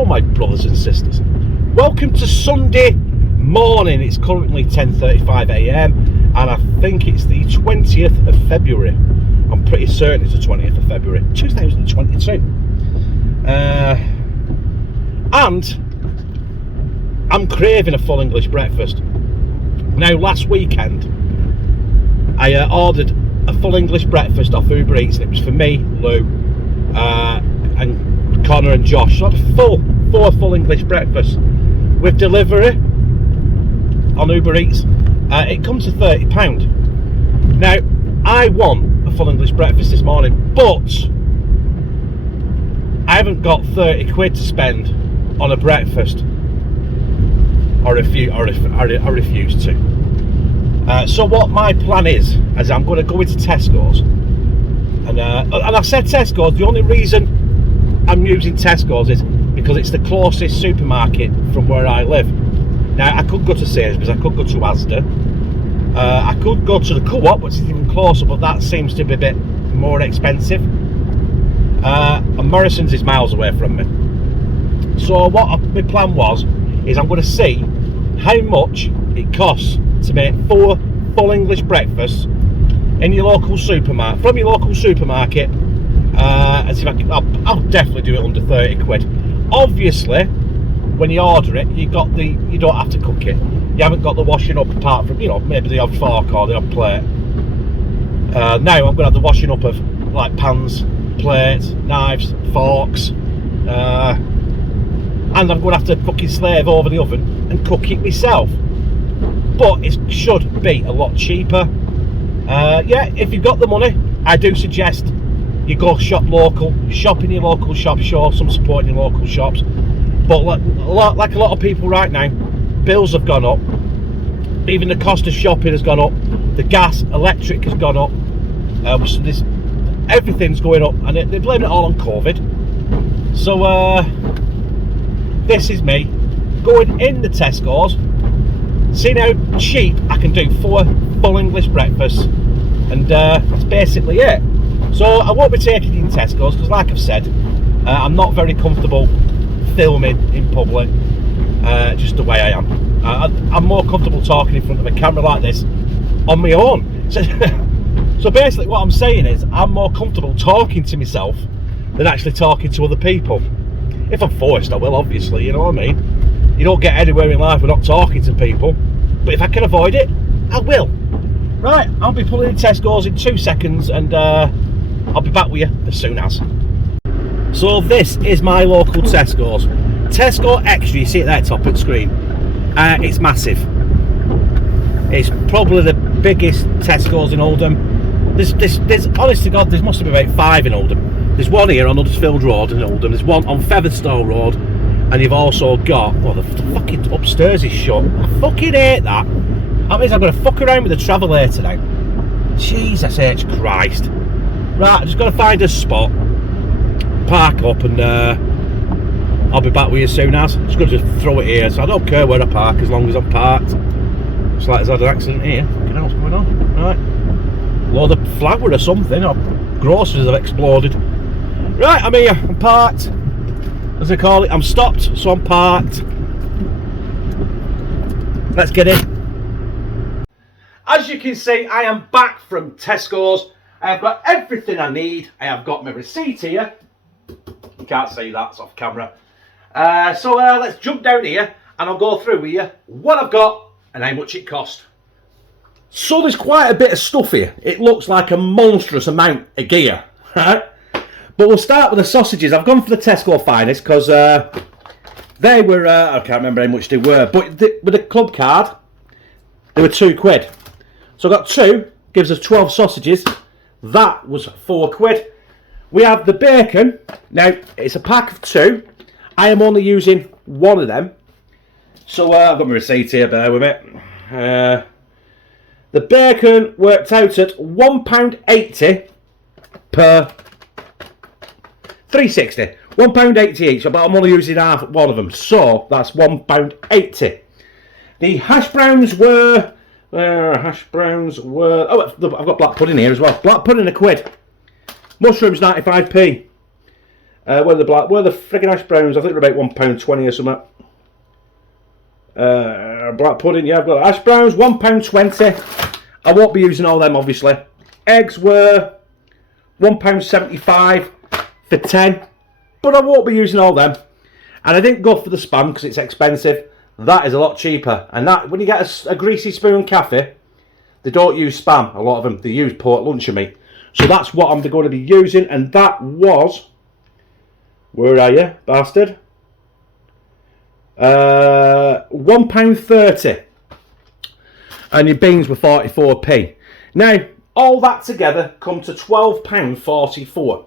Hello my brothers and sisters, welcome to Sunday morning. It's currently 10:35 AM and I think it's the 20th of February. I'm pretty certain it's the 20th of February 2022, and I'm craving a full English breakfast. Now last weekend I ordered a full English breakfast off Uber Eats, and it was for me, Lou, and Connor and Josh. So I had four full English breakfasts with delivery on Uber Eats. It comes to £30. Now I want a full English breakfast this morning, but I haven't got 30 quid to spend on a breakfast. I refuse to. So what my plan is I'm going to go into Tesco's, and I said Tesco's. The only reason I'm using Tesco's is because it's the closest supermarket from where I live. Now I could go to Sainsbury's, I could go to Asda, I could go to the Co-op, which is even closer, but that seems to be a bit more expensive. And Morrison's is miles away from me. So what my plan was is I'm going to see how much it costs to make 4 full English breakfasts in your local supermarket, from your local supermarket, and see if I can. I'll definitely do it under 30 quid. Obviously, when you order it, you don't have to cook it. You haven't got the washing up, apart from, maybe the odd fork or the odd plate. Now I'm going to have the washing up of like pans, plates, knives, forks, and I'm going to have to fucking slave over the oven and cook it myself. But it should be a lot cheaper. Yeah, if you've got the money, I do suggest you go shop local, shop in your local shop, show some support in your local shops. But like a lot of people right now, bills have gone up. Even the cost of shopping has gone up. The gas, electric has gone up. So everything's going up, and they blame it all on COVID. So this is me going in the Tesco's, seeing how cheap I can do 4 full English breakfasts, and that's basically it. So I won't be taking you in Tesco's because, like I've said, I'm not very comfortable filming in public, just the way I am. I'm more comfortable talking in front of a camera like this on my own. So basically what I'm saying is I'm more comfortable talking to myself than actually talking to other people. If I'm forced, I will, obviously, you know what I mean? You don't get anywhere in life without talking to people, but if I can avoid it, I will. Right, I'll be pulling in Tesco's in 2 seconds, and I'll be back with you as soon as. So this is my local Tesco's. Tesco Extra, you see it there top of the screen. It's massive. It's probably the biggest Tesco's in Oldham. There's honest to God, there must have been about 5 in Oldham. There's one here on Huddersfield Road in Oldham. There's one on Featherstone Road, and you've also got, well, the fucking upstairs is shut. I fucking hate that. That means I'm going to fuck around with the travelator now. Jesus H Christ. Right, I'm just going to find a spot, park up, and I'll be back with you as soon as. I'm just going to just throw it here, so I don't care where I park as long as I'm parked. It's like there's had an accident here. Fucking hell, what's going on? Right. Load of flour or something, or groceries have exploded. Right, I'm here, I'm parked. As they call it, I'm stopped, so I'm parked. Let's get in. As you can see, I am back from Tesco's. I have got everything I need. I have got my receipt here. You can't see that, it's off camera. So let's jump down here and I'll go through with you what I've got and how much it cost. So there's quite a bit of stuff here. It looks like a monstrous amount of gear. But we'll start with the sausages. I've gone for the Tesco Finest because they were, I can't remember how much they were, but with a club card, they were £2. So I got 2, gives us 12 sausages. That was £4. We have the bacon. Now, it's a pack of 2. I am only using 1 of them. So I've got my receipt here, bear with me. The bacon worked out at £1.80 per 360. £1.80 each, but I'm only using half one of them, so that's £1.80. The hash browns were oh, I've got black pudding here as well. Black pudding £1. Mushrooms 95p. Where are the friggin' hash browns? I think they're about £1.20 or something. Black pudding, yeah, I've got hash browns, £1.20. I won't be using all them, obviously. Eggs were £1.75 for 10, but I won't be using all them. And I didn't go for the spam because it's expensive. That is a lot cheaper. And that, when you get a greasy spoon cafe, they don't use spam, a lot of them. They use pork luncheon meat. So that's what I'm going to be using. And that was, where are you, bastard? £1.30. And your beans were 44p. Now, all that together come to £12.44.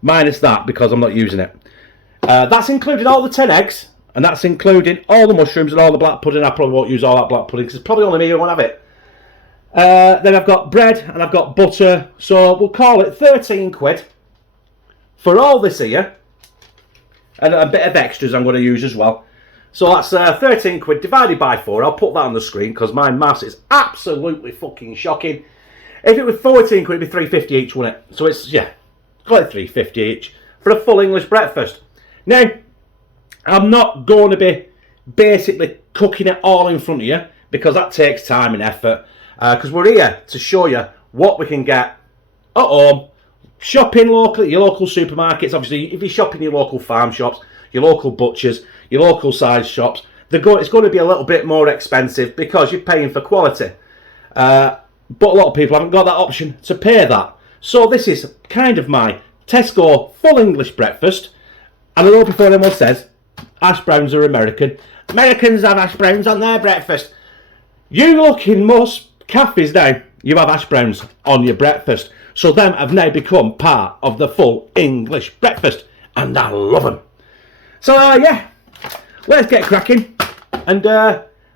Minus that, because I'm not using it. That's including all the 10 eggs. And that's including all the mushrooms and all the black pudding. I probably won't use all that black pudding because it's probably only me who won't have it. Then I've got bread and I've got butter. So we'll call it 13 quid for all this here. And a bit of extras I'm going to use as well. So that's 13 quid divided by 4. I'll put that on the screen because my maths is absolutely fucking shocking. If it was 14 quid, it'd be £3.50 each, wouldn't it? So it's, yeah, call it £3.50 each for a full English breakfast. Now, I'm not going to be basically cooking it all in front of you because that takes time and effort. Because we're here to show you what we can get at home, shopping locally, your local supermarkets. Obviously, if you're shopping your local farm shops, your local butchers, your local size shops, it's going to be a little bit more expensive because you're paying for quality. But a lot of people haven't got that option to pay that. So this is kind of my Tesco full English breakfast. And I know before anyone says, hash browns are American. Americans have hash browns on their breakfast. You look in most cafes now, you have hash browns on your breakfast. So them have now become part of the full English breakfast. And I love them. So yeah, let's get cracking. And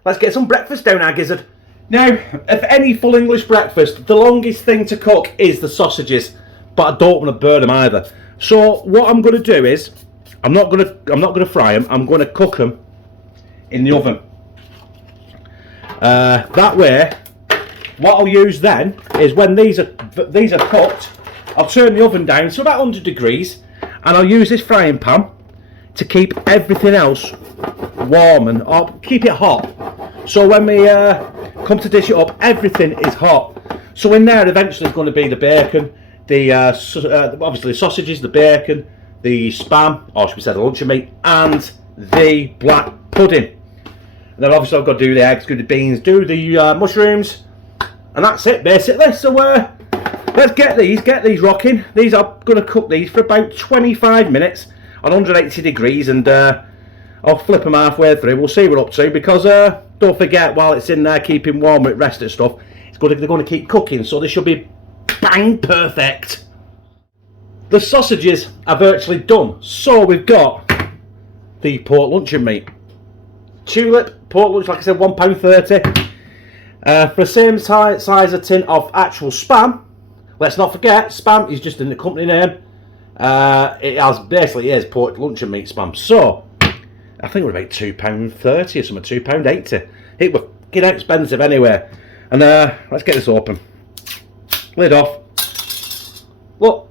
let's get some breakfast down our gizzard. Now, if any full English breakfast, the longest thing to cook is the sausages. But I don't want to burn them either. So what I'm going to do is, I'm not going to fry them. I'm going to cook them in the oven. That way, what I'll use then is when these are cooked, I'll turn the oven down to about 100 degrees, and I'll use this frying pan to keep everything else warm and keep it hot. So when we come to dish it up, everything is hot. So in there, eventually, is going to be the bacon, the obviously the sausages, the bacon, the spam, or should we say the luncheon meat, and the black pudding. And then obviously I've got to do the eggs, do the beans, do the mushrooms, and that's it basically. So let's get these rocking. These are going to cook these for about 25 minutes on 180 degrees, and I'll flip them halfway through. We'll see what we're up to because don't forget, while it's in there keeping warm with rest and stuff, they're going to keep cooking, so they should be bang perfect. The sausages are virtually done, so we've got the pork luncheon meat. Tulip pork lunch, like I said, £1.30. For the same size a tin of actual spam. Let's not forget, spam is just in the company name. It basically is pork luncheon meat spam. So I think we're about £2.30 or something, £2.80. It was getting expensive anyway. And let's get this open. Lid off. Look.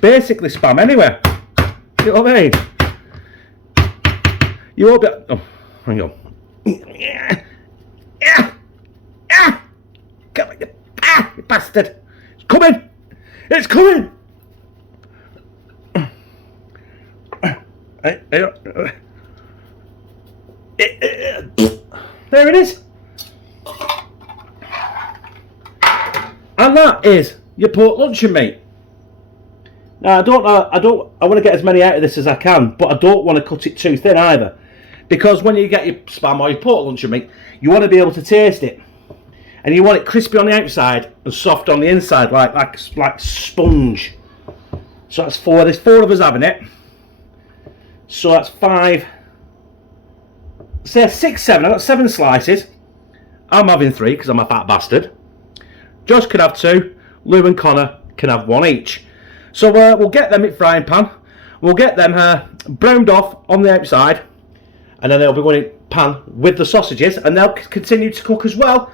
Basically spam anyway. You know what I mean? You won't be... Oh, hang on. Come on, you bastard. It's coming! It's coming! There it is. And that is your pork luncheon meat. Now I want to get as many out of this as I can, but I don't want to cut it too thin either. Because when you get your spam or your pork luncheon meat, you want to be able to taste it. And you want it crispy on the outside and soft on the inside, like sponge. So that's 4. There's 4 of us having it. So that's 5. Say 6, 7. I've got 7 slices. I'm having 3 because I'm a fat bastard. Josh can have 2. Lou and Connor can have 1 each. So we'll get them in frying pan. We'll get them browned off on the outside, and then they'll be going in pan with the sausages, and they'll continue to cook as well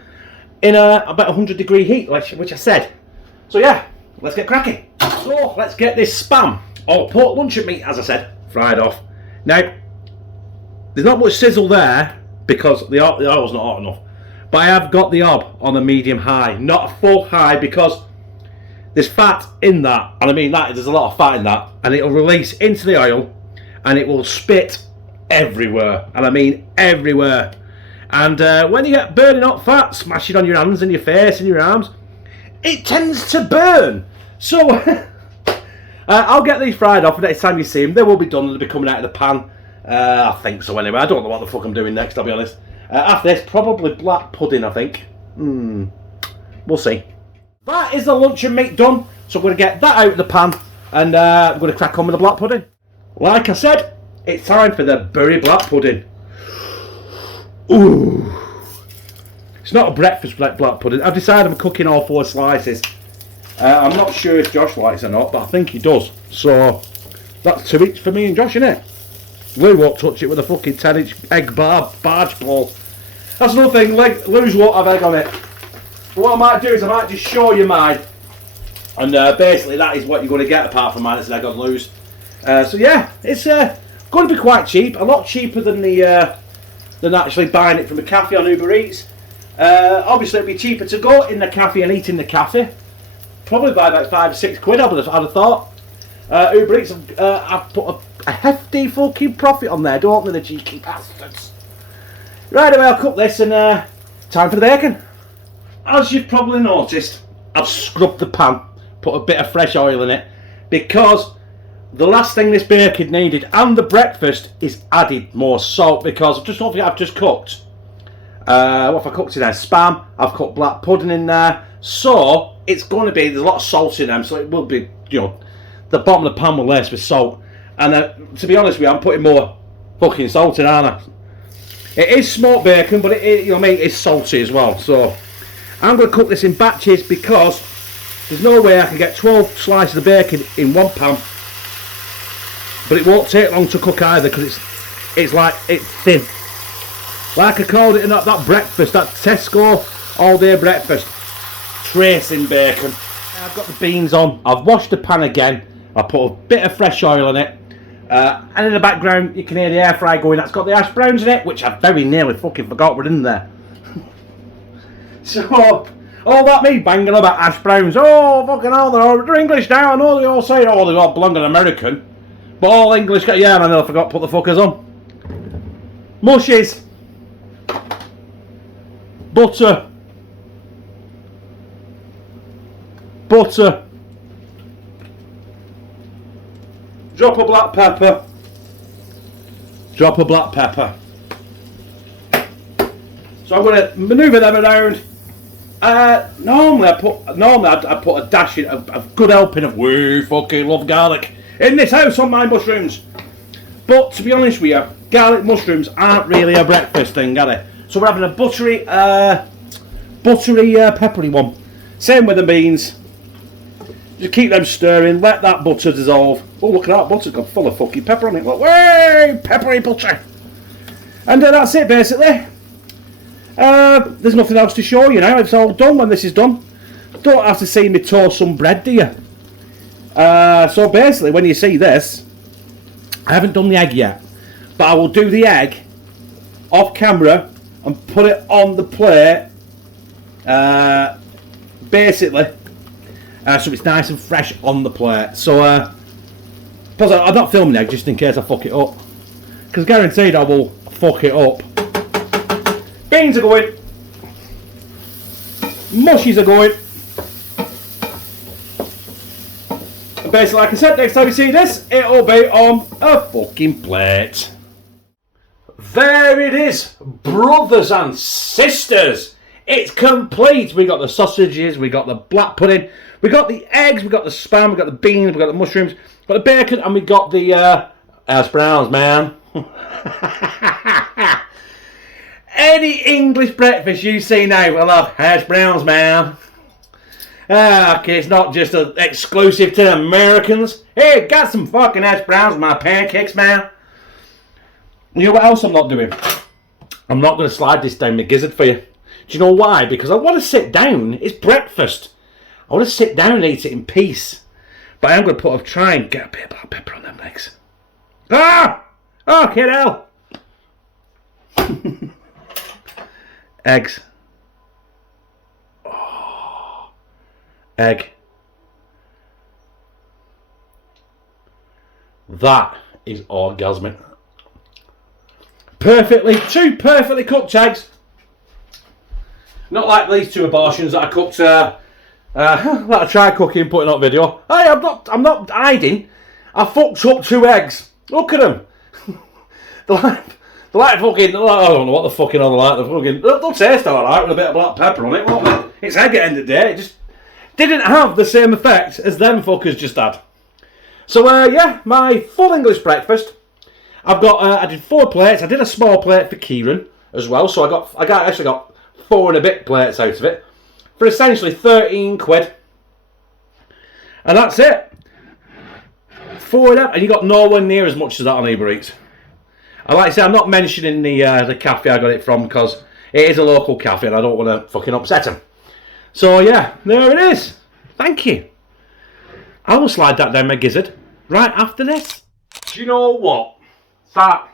in about 100-degree heat, which I said. So yeah, let's get cracking. So let's get this spam Oh, pork luncheon meat, as I said, fried off. Now, there's not much sizzle there because the oil's not hot enough. But I have got the hob on a medium high, not a full high, because there's fat in that. And I mean, there's a lot of fat in that. And it'll release into the oil and it will spit everywhere. And I mean everywhere. And when you get burning hot fat, smashing on your hands and your face and your arms, it tends to burn. So I'll get these fried off, and next time you see them, they will be done. They'll be coming out of the pan. I think so anyway. I don't know what the fuck I'm doing next, I'll be honest. After this, probably black pudding, I think. We'll see. That is the luncheon meat done. So I'm going to get that out of the pan, and I'm going to crack on with the black pudding. Like I said, it's time for the berry black pudding. Ooh. It's not a breakfast black pudding. I've decided I'm cooking all 4 slices. I'm not sure if Josh likes it or not, but I think he does. So that's 2 each for me and Josh, innit? Lou won't touch it with a fucking 10-inch egg barge ball. That's another thing, Lou's won't have egg on it. But what I might do is I might just show you mine. And basically that is what you're going to get apart from mine, it's an egg on Lou's. So yeah, it's going to be quite cheap. A lot cheaper than than actually buying it from a cafe on Uber Eats. Obviously it'd be cheaper to go in the cafe and eat in the cafe. Probably by about 5 or 6 quid, I'd have thought. Uber Eats, I've put a hefty fucking profit on there, don't they, the cheeky bastards? Right away, I'll cook this, and time for the bacon. As you've probably noticed, I've scrubbed the pan, put a bit of fresh oil in it, because the last thing this bacon needed, and the breakfast, is added more salt, because don't forget I've just cooked. What have I cooked in there? Spam, I've cooked black pudding in there, so it's going to be, there's a lot of salt in them, so it will be, the bottom of the pan will lace with salt. And to be honest with you, I'm putting more fucking salt in, aren't I? It is smoked bacon, but it's salty as well. So I'm going to cook this in batches because there's no way I can get 12 slices of bacon in one pan. But it won't take long to cook either because it's thin. Like I called it in that breakfast, that Tesco all-day breakfast. Tracing bacon. I've got the beans on. I've washed the pan again. I put a bit of fresh oil in it. And in the background, you can hear the air fryer going. That's got the hash browns in it, which I very nearly fucking forgot were in there. So, all that me banging about hash browns. Oh, fucking hell, they're English now. I know they all say, oh, they all belong to American. But all English, yeah, and I nearly forgot to put the fuckers on. Mushies. Butter. Drop of black pepper. Drop of black pepper. So I'm going to manoeuvre them around. Normally I'd put a dash in, a good helping of we fucking love garlic in this house on my mushrooms. But to be honest with you, garlic mushrooms aren't really a breakfast thing, are they? So we're having a buttery, peppery one. Same with the beans. Just keep them stirring, let that butter dissolve. Oh, look at that butter, got full of fucking pepper on it. Look, way peppery butter. And that's it, basically. There's nothing else to show you now. It's all done when this is done. Don't have to see me toast some bread, do you? So basically, when you see this, I haven't done the egg yet, but I will do the egg off camera and put it on the plate. Basically. So it's nice and fresh on the plate. So, I'm not filming it just in case I fuck it up. Because guaranteed I will fuck it up. Beans are going. Mushies are going. And basically, like I said, next time you see this, it'll be on a fucking plate. There it is, brothers and sisters. It's complete. We got the sausages, we got the black pudding, we got the eggs, we got the spam, we got the beans, we got the mushrooms, we got the bacon, and we got the hash browns, man. Any English breakfast you see now will have hash browns, man. Okay, it's not just exclusive to Americans. Hey, got some fucking hash browns with my pancakes, man. You know what else I'm not doing? I'm not going to slide this down my gizzard for you. Do you know why? Because I want to sit down. It's breakfast. I want to sit down and eat it in peace. But I am going to try and get a bit of black pepper on them eggs. Ah! Oh, kiddo! Eggs. Oh. Egg. That is orgasmic. Two perfectly cooked eggs. Not like these 2 abortions that I cooked, that I tried cooking and putting on video. Hey, I'm not hiding. I fucked up 2 eggs. Look at them. they're like fucking, I don't know what the fucking are like. They'll taste alright with a bit of black pepper on it, won't they? It's egg at the end of the day. It just didn't have the same effect as them fuckers just had. So, yeah, my full English breakfast. I've got, I did 4 plates. I did a small plate for Kieran as well. So I actually got 4 and a bit plates out of it for essentially 13 quid. And that's it. 4 of them, and you got nowhere near as much as that on Uber Eats. I like to say, I'm not mentioning the cafe I got it from because it is a local cafe and I don't want to fucking upset them. So yeah, there it is. Thank you. I will slide that down my gizzard right after this. Do you know what? That,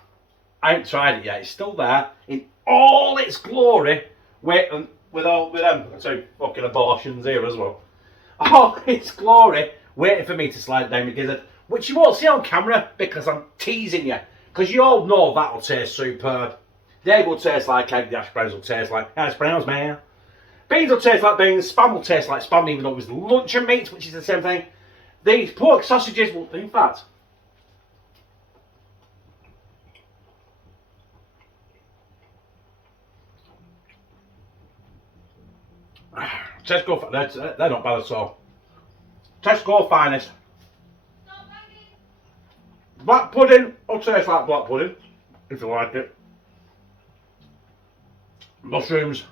I ain't tried it yet. It's still there in all its glory. With them 2 fucking abortions here as well. All its glory, waiting for me to slide it down my gizzard. Which you won't see on camera because I'm teasing you. Because you all know that'll taste superb. They will taste like egg, the hash browns will taste like hash browns, man. Beans will taste like beans, spam will taste like spam, even though it was luncheon meat, which is the same thing. These pork sausages will, in fact, Tesco, they're not bad at all. Tesco finest. Black pudding will taste like black pudding, if you like it. Mushrooms.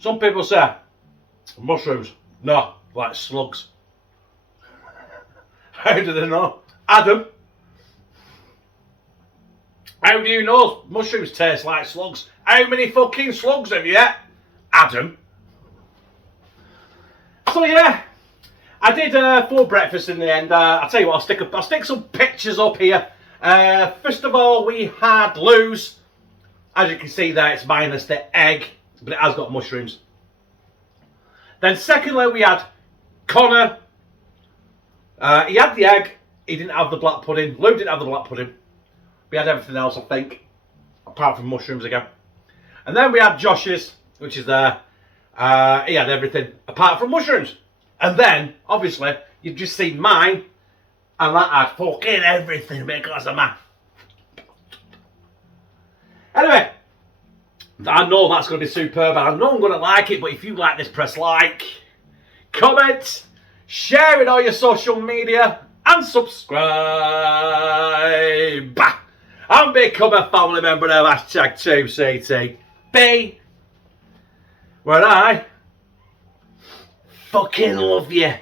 Some people say mushrooms. No, like slugs. How do they know? Adam, how do you know mushrooms taste like slugs? How many fucking slugs have you had, Adam? So yeah, I did 4 breakfasts in the end. I'll tell you what, I'll stick some pictures up here. First of all, we had Lou's. As you can see there, it's minus the egg, but it has got mushrooms. Then secondly, we had Connor. He had the egg, he didn't have the black pudding. Lou didn't have the black pudding. We had everything else, I think, apart from mushrooms again. And then we had Josh's, which is there. He had everything apart from mushrooms. And then, obviously, you've just seen mine, and that had fucking everything because of mine. Anyway, I know that's going to be superb, and I know I'm going to like it, but if you like this, press like, comment, share it on your social media, and subscribe. And become a family member of #2CTB, where I fucking love you.